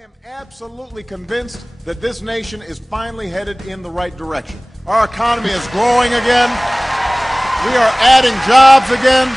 am absolutely convinced that this nation is finally headed in the right direction. Our economy is growing again. We are adding jobs again.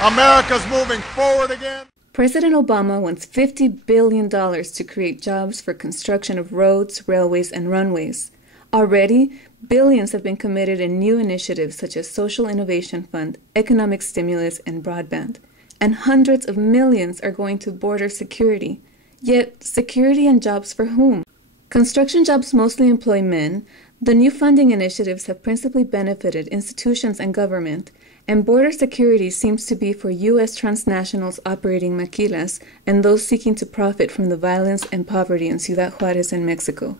America's moving forward again. President Obama wants $50 billion to create jobs for construction of roads, railways, and runways. Already, billions have been committed in new initiatives such as Social Innovation Fund, economic stimulus, and broadband. And hundreds of millions are going to border security. Yet, security and jobs for whom? Construction jobs mostly employ men. The new funding initiatives have principally benefited institutions and government, and border security seems to be for U.S. transnationals operating maquilas and those seeking to profit from the violence and poverty in Ciudad Juárez and Mexico.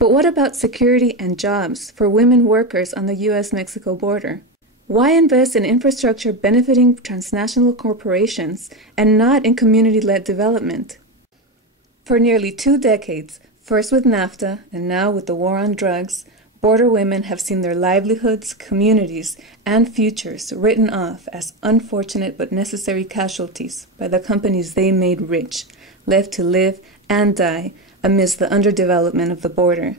But what about security and jobs for women workers on the U.S. Mexico border? Why invest in infrastructure benefiting transnational corporations and not in community-led development? For nearly 2 decades, first with NAFTA and now with the war on drugs, border women have seen their livelihoods, communities, and futures written off as unfortunate but necessary casualties by the companies they made rich, left to live and die amidst the underdevelopment of the border.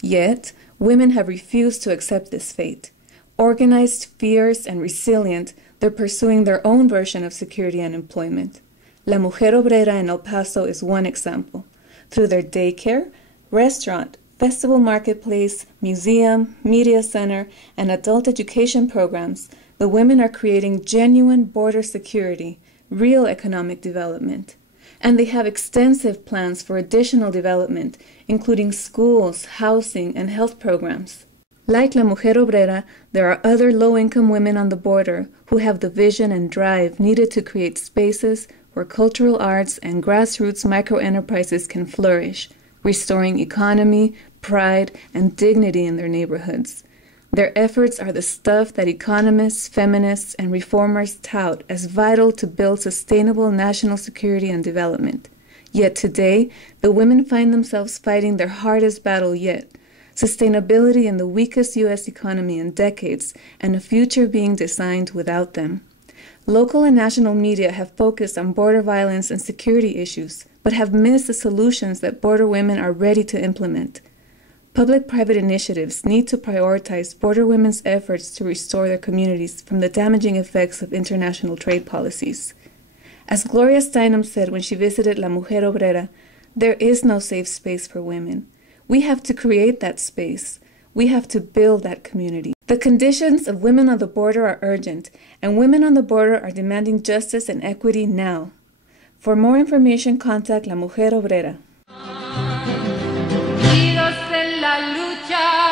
Yet, women have refused to accept this fate. Organized, fierce, and resilient, they're pursuing their own version of security and employment. La Mujer Obrera in El Paso is one example. Through their daycare, restaurant, festival marketplace, museum, media center, and adult education programs, the women are creating genuine border security, real economic development. And they have extensive plans for additional development, including schools, housing, and health programs. Like La Mujer Obrera, there are other low-income women on the border who have the vision and drive needed to create spaces where cultural arts and grassroots microenterprises can flourish, restoring economy, pride, and dignity in their neighborhoods. Their efforts are the stuff that economists, feminists, and reformers tout as vital to build sustainable national security and development. Yet today, the women find themselves fighting their hardest battle yet: sustainability in the weakest U.S. economy in decades, and a future being designed without them. Local and national media have focused on border violence and security issues, but have missed the solutions that border women are ready to implement. Public-private initiatives need to prioritize border women's efforts to restore their communities from the damaging effects of international trade policies. As Gloria Steinem said when she visited La Mujer Obrera, there is no safe space for women. We have to create that space. We have to build that community. The conditions of women on the border are urgent, and women on the border are demanding justice and equity now. For more information, contact La Mujer Obrera. Unidos en la lucha.